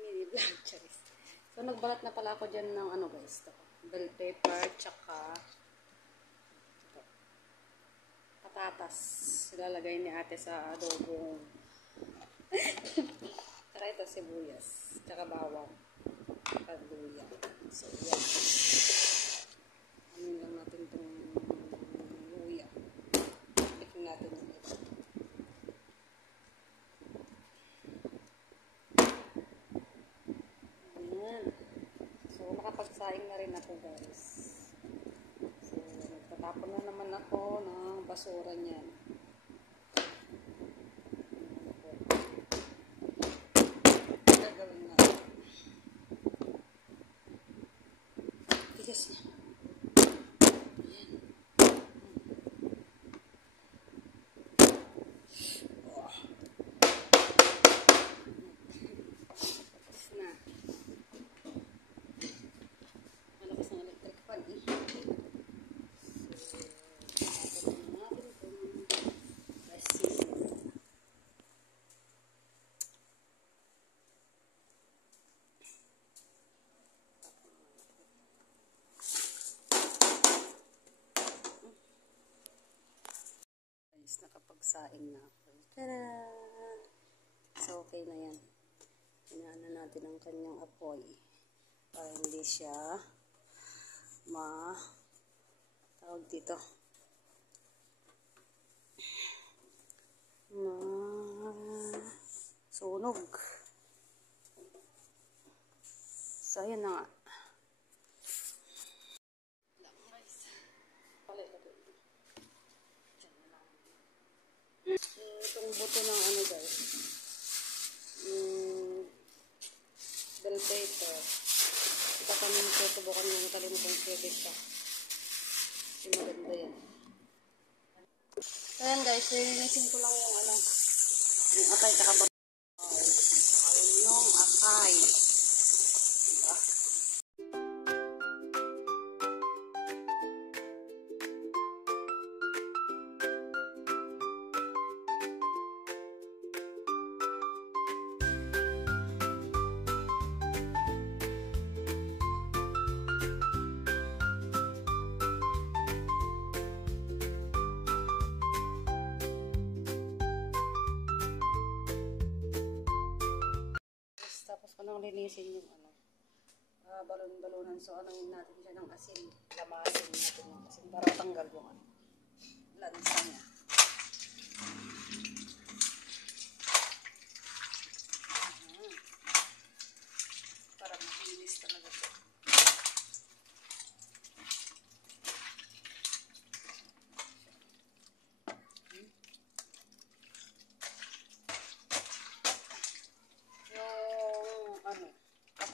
mini vlog, charis. So, nagbalat na pala ako dyan ng ano guys, bell pepper, tsaka patatas. Ilalagay ni ate sa adobong. Tsaka ito, sibuyas, tsaka bawang, tsaka luya. So, yan. Ano lang natin itong luya. Pikin natin yung ito. Ayan. So, nakapagsaing na rin ako guys. So, nagtatapon na naman ako ng basura niyan. Gagawin natin. Tigas niya. Nakapagsaing na ako. Tada! So, okay na yan. Hinaan na natin ang kanyang apoy para hindi siya tawag dito sunog. So, ayan na nga. Itong buto ng ano guys, bell pepper, itatanin ko, subukan nyo, nakalimutan pwede siya kasi maganda yan. So yan guys, lilinisin ko lang yung ano, yung atay tsaka babaw, saka yung akay, diba? Tapos ko nang linisin yung ano, balon-balonan. So, ano natin siya ng asin. Lamasin natin yung asin para tanggal yung ano, lansa niya. Para makinis talaga ito.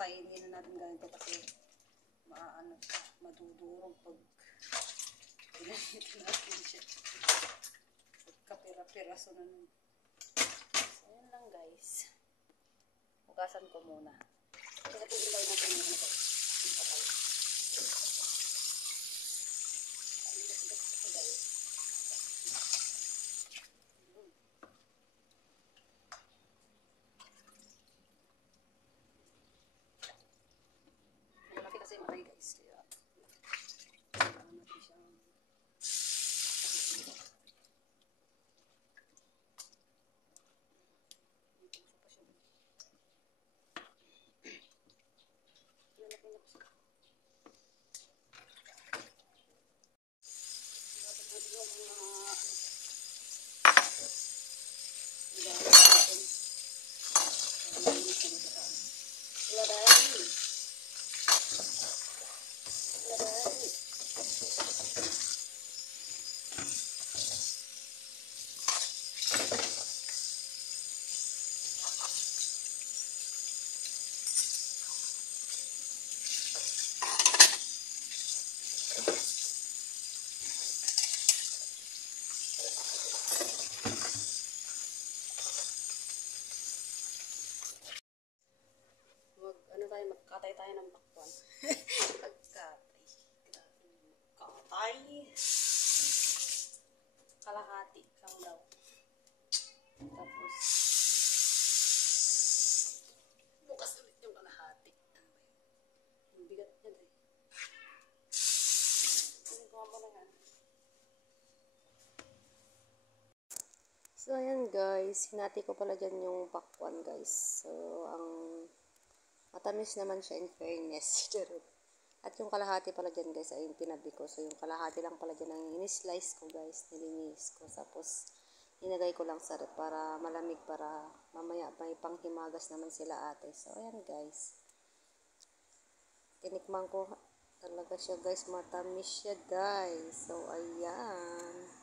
Hindi na natin ganito kasi madudurog pag pinahit natin siya. Kapira-piraso na nun. So, yun lang guys. Hugasan ko muna. Kaya ilay natin yung ano guys. Kasi matay guys. Kaya natin siyang magkatay tayo ng bakwan. Magkatay. Kalahati lang daw. Tapos bukas ulit. So, ayan guys. Hinati ko pala dyan yung pakwan guys. So, ang matamis naman siya in fairness. Charot. At yung kalahati pala dyan guys ay yung tinabi ko. So, yung kalahati lang pala dyan ang in-slice ko guys. Nilinis ko. Tapos, inagay ko lang sa rep para malamig para mamaya may panghimagas naman sila ate. So, ayan guys. Tinikman ko talaga siya guys. Matamis siya guys. So, ayan.